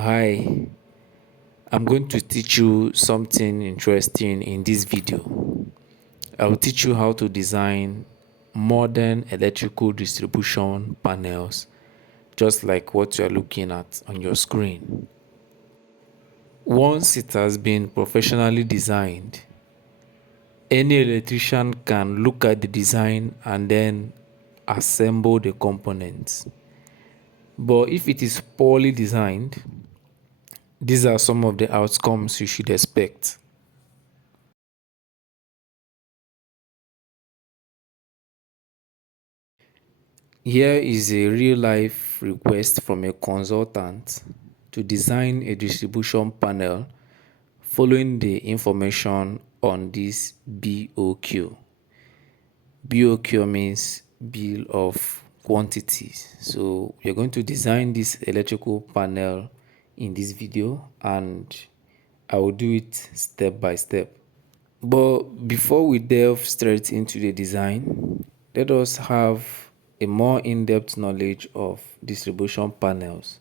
Hi, I'm going to teach you something interesting in this video. I will teach you how to design modern electrical distribution panels, just like what you are looking at on your screen. Once it has been professionally designed, any electrician can look at the design and then assemble the components. But if it is poorly designed, these are some of the outcomes you should expect. Here is a real life request from a consultant to design a distribution panel following the information on this BOQ. BOQ means bill of quantities. So we are going to design this electrical panel in this video, and I will do it step by step. But before we delve straight into the design, let us have a more in-depth knowledge of distribution panels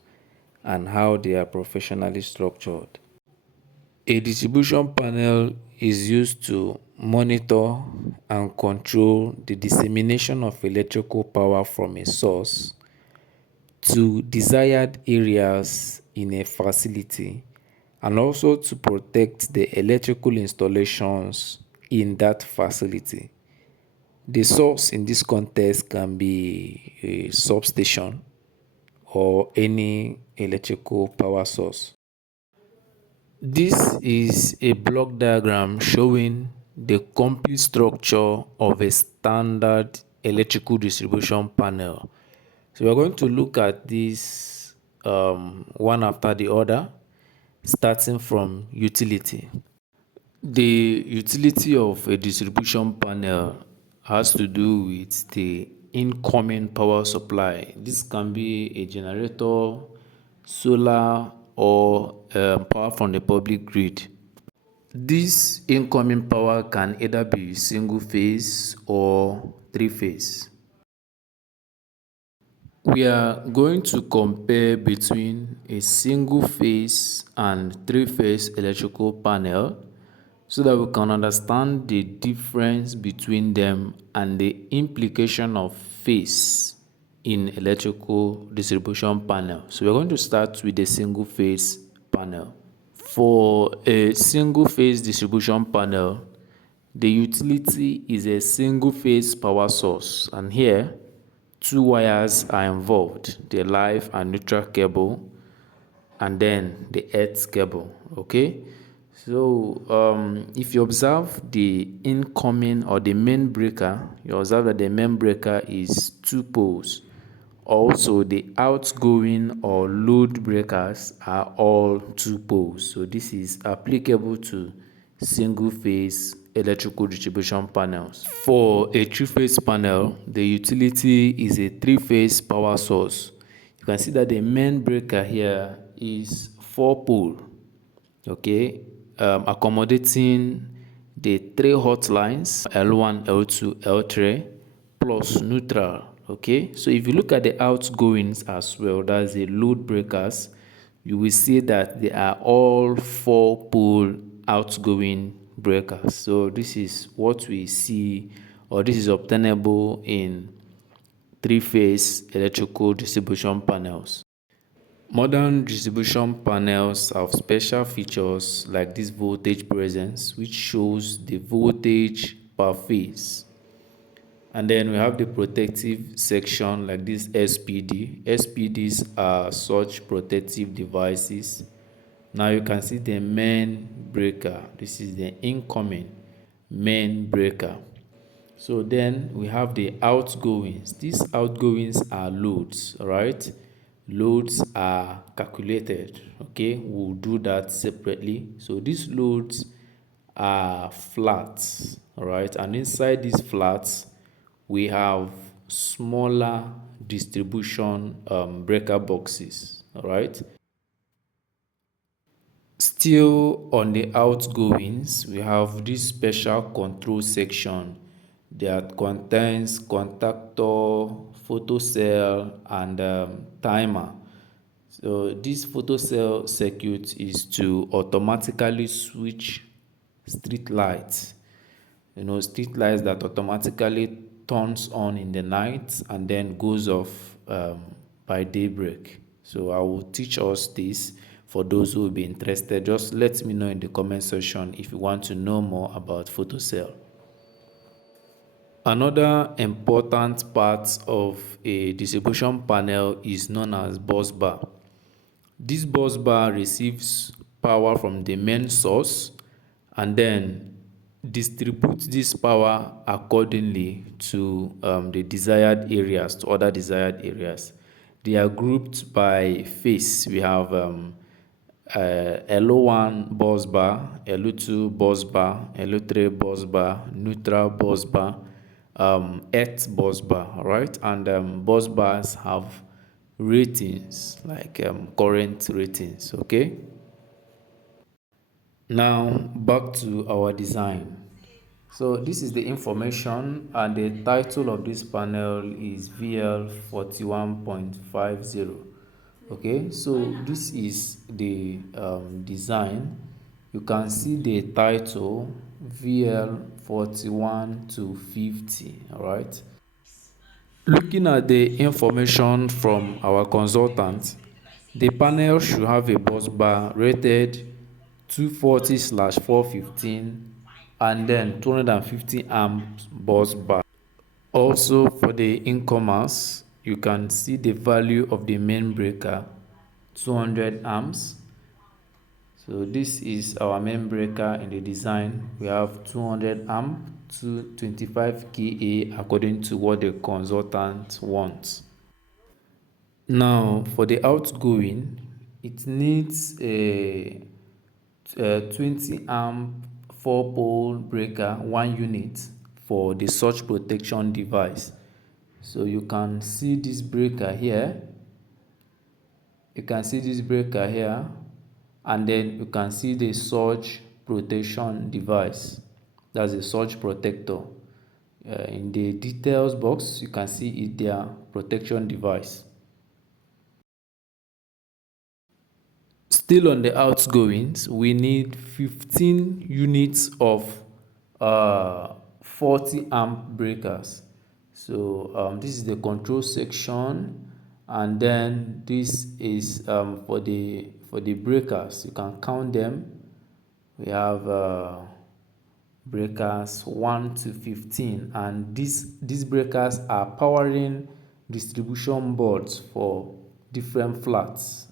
and how they are professionally structured. A distribution panel is used to monitor and control the dissemination of electrical power from a source to desired areas in a facility, and also to protect the electrical installations in that facility. The source in this context can be a substation or any electrical power source. This is a block diagram showing the complete structure of a standard electrical distribution panel. So we're going to look at this one after the other, starting from utility. The utility of a distribution panel has to do with the incoming power supply. This can be a generator, solar, or power from the public grid. This incoming power can either be single phase or three phase. We are going to compare between a single phase and three phase electrical panel so that we can understand the difference between them and the implication of phase in electrical distribution panel. So we're going to start with the single phase panel. For a single phase distribution panel, the utility is a single phase power source, and here two wires are involved, the live and neutral cable and then the earth cable. Okay, so if you observe the incoming or the main breaker, you observe that the main breaker is two poles. Also, the outgoing or load breakers are all two poles. So this is applicable to single phase electrical distribution panels. For a three-phase panel, the utility is a three-phase power source. You can see that the main breaker here is four pole, okay, accommodating the three hot lines L1, L2, L3 plus neutral. Okay, so if you look at the outgoings as well, that's the load breakers, you will see that they are all four pole outgoing breakers. So this is what we see, or this is obtainable in three-phase electrical distribution panels. Modern distribution panels have special features like this voltage presence, which shows the voltage per phase. And then we have the protective section like this SPD. SPDs are such protective devices. Now you can see the main breaker. This is the incoming main breaker. So then we have the outgoings. These outgoings are loads, all right? Loads are calculated, okay? We'll do that separately. So these loads are flats, all right? And inside these flats, we have smaller distribution breaker boxes, all right? Still on the outgoings, we have this special control section that contains contactor, photocell, and timer. So this photocell circuit is to automatically switch street lights. Street lights that automatically turns on in the night and then goes off by daybreak. So I will teach us this for those who will be interested. Just let me know in the comment section if you want to know more about photocell. Another important part of a distribution panel is known as bus bar. This bus bar receives power from the main source and then distributes this power accordingly to the desired areas, to other desired areas. They are grouped by phase. We have LO1 bus bar, LO2 bus bar, LO3 bus bar, neutral bus bar, earth bus bar, right? And bus bars have ratings like current ratings. Okay, now back to our design. So this is the information, and the title of this panel is VL41.50. Okay, so this is the design. You can see the title VL41 to 50. All right, looking at the information from our consultant, the panel should have a bus bar rated 240/415 and then 250 amps bus bar. Also for the incomers, you can see the value of the main breaker, 200 amps. So this is our main breaker in the design. We have 200 amp to 25 kA according to what the consultant wants. Now for the outgoing, it needs a 20 amp 4 pole breaker 1 unit for the surge protection device. So you can see this breaker here, and then you can see the surge protection device. That's a surge protector. In the details box, you can see it there, protection device. Still on the outgoings, we need 15 units of 40 amp breakers. So this is the control section, and then this is for the breakers. You can count them. We have breakers 1 to 15, and these breakers are powering distribution boards for different flats.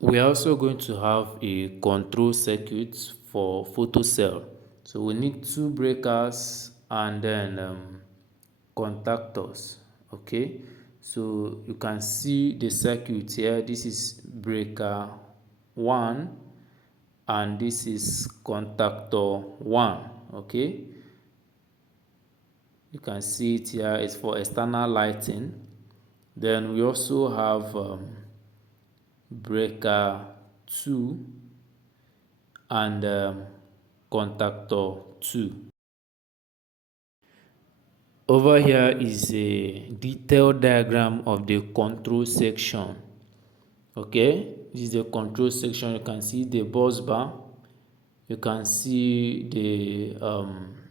We are also going to have a control circuit for photocell. So we need 2 breakers and then contactors. Okay, so you can see the circuit here. This is breaker 1 and this is contactor 1. Okay, you can see it here. It's for external lighting. Then we also have breaker 2 and contactor 2. Over here is a detailed diagram of the control section. Okay, this is the control section. You can see the bus bar, you can see the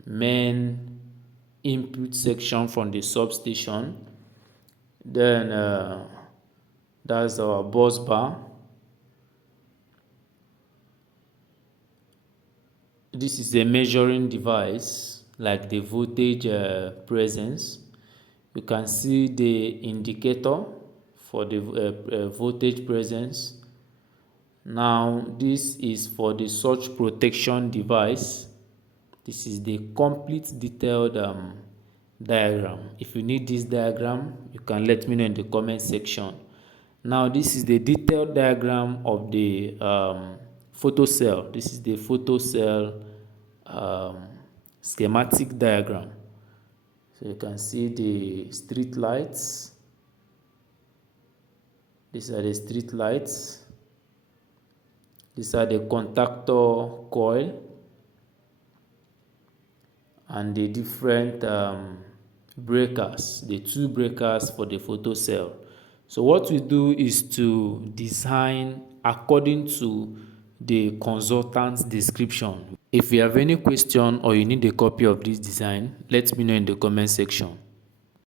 main input section from the substation. Then that's our bus bar. This is a measuring device like the voltage presence. You can see the indicator for the voltage presence. Now this is for the surge protection device. This is the complete detailed diagram. If you need this diagram, you can let me know in the comment section. Now this is the detailed diagram of the photocell. This is the photocell schematic diagram. So you can see the street lights, These are the street lights. These are the contactor coil and the different breakers, the two breakers for the photocell. So what we do is to design according to the consultant's description. If you have any question or you need a copy of this design, let me know in the comment section.